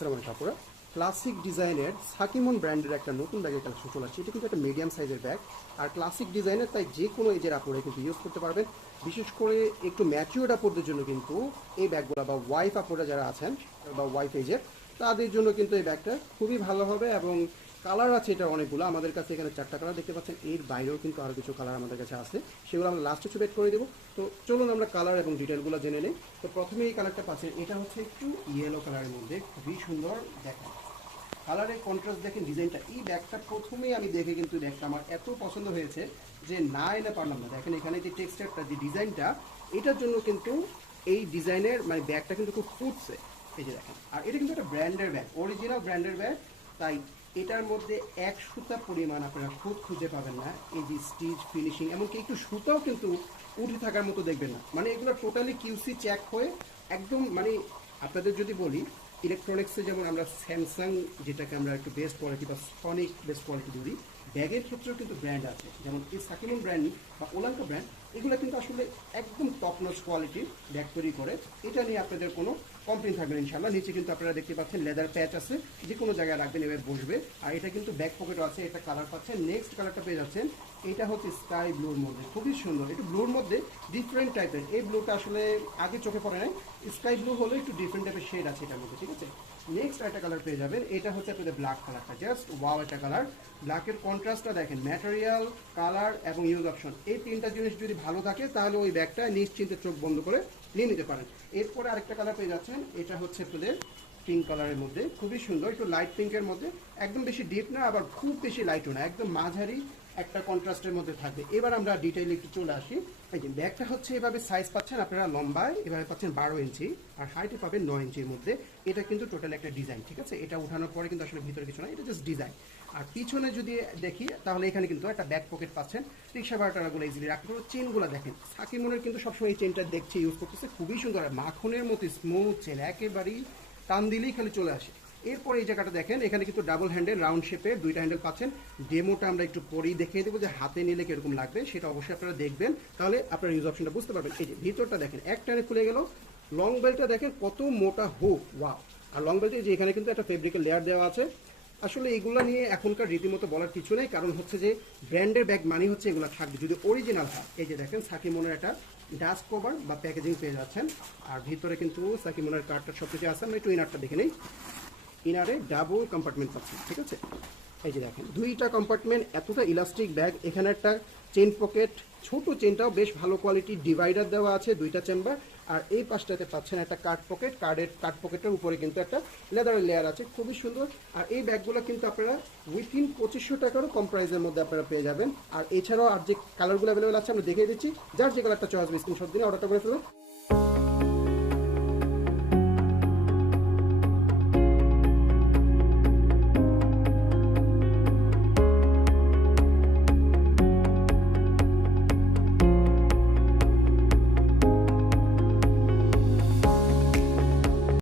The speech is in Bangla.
আসসালামু আপুরা ক্লাসিক ডিজাইনের সাকিমন ব্র্যান্ডের একটা নতুন ব্যাগের কালেকশন চলে আসছে। এটা কিন্তু একটা মিডিয়াম সাইজের ব্যাগ আর ক্লাসিক ডিজাইনের তাই যে কোনো এজের আপনারা কিন্তু ইউজ করতে পারবেন। বিশেষ করে একটু ম্যাচিউর্ড আপুরদের জন্য কিন্তু এই ব্যাগগুলো বা ওয়াইফ আপুরা যারা আছেন বা ওয়াইফ এজের তাদের জন্য কিন্তু এই ব্যাগটা খুবই ভালো হবে এবং কালার আছে এটা অনেকগুলো। আমাদের কাছে এখানে চারটা কালার দেখতে পাচ্ছেন। এর বাইরেও কিন্তু আরও কিছু কালার আমাদের কাছে আছে। সেগুলো আমরা লাস্টে ছবি করে দেবো। তো চলুন আমরা কালার এবং ডিটেলগুলো জেনে নিই। তো প্রথমে এই কালারটা পাচ্ছেন। এটা হচ্ছে একটু ইয়েলো কালারের মধ্যে। খুবই সুন্দর দেখেন কালারের কন্ট্রাস্ট দেখেন ডিজাইনটা এই ব্যাগটা প্রথমেই আমি দেখে কিন্তু ব্যাগটা আমার এত পছন্দ হয়েছে যে না এনে পারলাম না। দেখেন এখানে যে টেক্সচারটা যে ডিজাইনটা এটার জন্য কিন্তু এই ডিজাইনের মানে ব্যাগটা কিন্তু খুব ফুটছে। এই যে দেখেন। আর এটা কিন্তু একটা ব্র্যান্ডের ব্যাগ অরিজিনাল ব্র্যান্ডের ব্যাগ তাই এটার মধ্যে এক সুতা পরিমাণ আপনারা খুব খুঁজে পাবেন না। এই যে স্টিচ ফিনিশিং, এমনকি একটু সুতাও কিন্তু উঠে থাকার মতো দেখবেন না। মানে এগুলো টোটালি কিউসি চেক হয়ে একদম মানে আপনাদের যদি বলি ইলেকট্রনিক্সে যেমন আমরা স্যামসাং যেটাকে আমরা একটু বেস্ট কোয়ালিটি বা সনিক বেস্ট কোয়ালিটি ধরি, ব্যাগের ক্ষেত্রেও কিন্তু ব্র্যান্ড আছে। যেমন এই সাকিমন ব্র্যান্ড বা ওলাঙ্কা ব্র্যান্ড এগুলো কিন্তু আসলে একদম টপ নচ কোয়ালিটির ব্যাগ তৈরি করে। এটা নিয়ে আপনাদের কোনো কমপ্লেন থাকবে ইনশাল্লাহ নিচে কিন্তু আপনারা দেখতে পাচ্ছেন লেদার প্যাচ আছে যে কোনো জায়গায় রাখবেন এবার বসবে। আর এটা কিন্তু ব্যাক পকেটও আছে, এটা কালার পাচ্ছেন। নেক্সট কালারটা পেয়ে যাচ্ছেন, এটা হচ্ছে স্কাই ব্লুর মধ্যে। খুবই সুন্দর। একটু ব্লুর মধ্যে ডিফারেন্ট টাইপের এই ব্লুটা আসলে আগে চোখে পড়ে নাই। স্কাই ব্লু হলে একটু ডিফারেন্ট টাইপের শেড আছে এটার মধ্যে, ঠিক আছে? নেক্সট একটা কালার পেয়ে যাবেন। এটা হচ্ছে আপনাদের ব্ল্যাক কালারটা জাস্ট ওয়াও একটা কালার ব্ল্যাকের কন্ট্রাস্টটা দেখেন। ম্যাটেরিয়াল কালার এবং ইউজ অপশন এই তিনটা জিনিস যদি ভালো থাকে, তাহলে ওই ব্যাগটা নিশ্চিন্তে চোখ বন্ধ করে নিয়ে নিতে পারেন। এরপরে আরেকটা কালার পেয়ে যাচ্ছেন, এটা হচ্ছে আপনাদের পিঙ্ক কালারের মধ্যে। খুবই সুন্দর, একটু লাইট পিঙ্কের মধ্যে। একদম বেশি ডিপ না, আবার খুব বেশি লাইটও না, একদম মাঝারি একটা কন্ট্রাস্টের মধ্যে থাকবে। এবার আমরা ডিটেইলে একটু চলে আসি। এই যে ব্যাগটা হচ্ছে এভাবে সাইজ পাচ্ছেন আপনারা লম্বায়, এভাবে পাচ্ছেন বারো ইঞ্চি, আর হাইটে পাবেন নয় ইঞ্চির মধ্যে। এটা কিন্তু টোটাল একটা ডিজাইন ঠিক আছে? এটা উঠানোর পরে কিন্তু আসলে ভিতরে কিছু না এটা জাস্ট ডিজাইন আর পিছনে যদি দেখি, তাহলে এখানে কিন্তু একটা ব্যাক পকেট পাচ্ছেন। রিক্সা ভাড়াটাগুলো ইজিলি রাখতে পারব চেনগুলো দেখেন, সাকিমনের কিন্তু সবসময় এই চেনটা দেখছে ইউজ করতেছে। খুবই সুন্দর মাখনের মতো স্মুথ চেন একেবারেই টান দিলেই খালি চলে আসে। এরপরে এই জায়গাটা দেখেন, এখানে কিন্তু ডাবল হ্যান্ডেল রাউন্ড শেপে দুইটা হ্যান্ডেল পাচ্ছেন। ডেমোটা আমরা একটু পরেই দেখিয়ে দেবো যে হাতে নিলে কীরকম লাগবে, সেটা অবশ্যই আপনারা দেখবেন। তাহলে আপনারা ইউজ অপশনটা বুঝতে পারবেন। এই যে ভিতরটা দেখেন, এক টানে খুলে গেল। লং বেল্টটা দেখেন, কত মোটা হোক ওয়াও আর লং বেল্টে যে এখানে কিন্তু একটা ফেব্রিকের লেয়ার দেওয়া আছে। আসলে এগুলো নিয়ে এখনকার রীতিমতো বলার কিছু নেই, কারণ হচ্ছে যে ব্র্যান্ডের ব্যাগ মানি হচ্ছে এগুলো থাকবে। যদি অরিজিনাল হয়, এই যে দেখেন, সাকিমনের একটা ডাস্ট কভার বা প্যাকেজিং পেয়ে যাচ্ছেন। আর ভিতরে কিন্তু সাকিমনের কার্ডটা সব কিছু আছে, আমরা একটু ইনারটা দেখে নেই। ইনারে ডাবল কম্পার্টমেন্ট পাচ্ছেন ঠিক আছে? এই যে দেখেন, দুইটা কম্পার্টমেন্ট এতটা ইলাস্টিক ব্যাগ এখানে একটা চেন পকেট ছোট চেনটাও বেশ ভালো কোয়ালিটির ডিভাইডার দেওয়া আছে দুইটা চেম্বার আর এই পাশটাতে পাচ্ছেন একটা কার্ড পকেট কার্ডের কার্ড পকেটের উপরে কিন্তু একটা লেদারের লেয়ার আছে, খুবই সুন্দর। আর এই ব্যাগগুলো কিন্তু আপনারা উইথিন পঁচিশশো টাকারও কম প্রাইসের মধ্যে আপনারা পেয়ে যাবেন। আর এছাড়াও আর যে কালারগুলো অ্যাভেলেবেল আছে, আমরা দেখিয়ে দিচ্ছি। যার যে কালারটা চয়েস স্ক্রিনশট দিনে অর্ডারটা করে ফেলুন।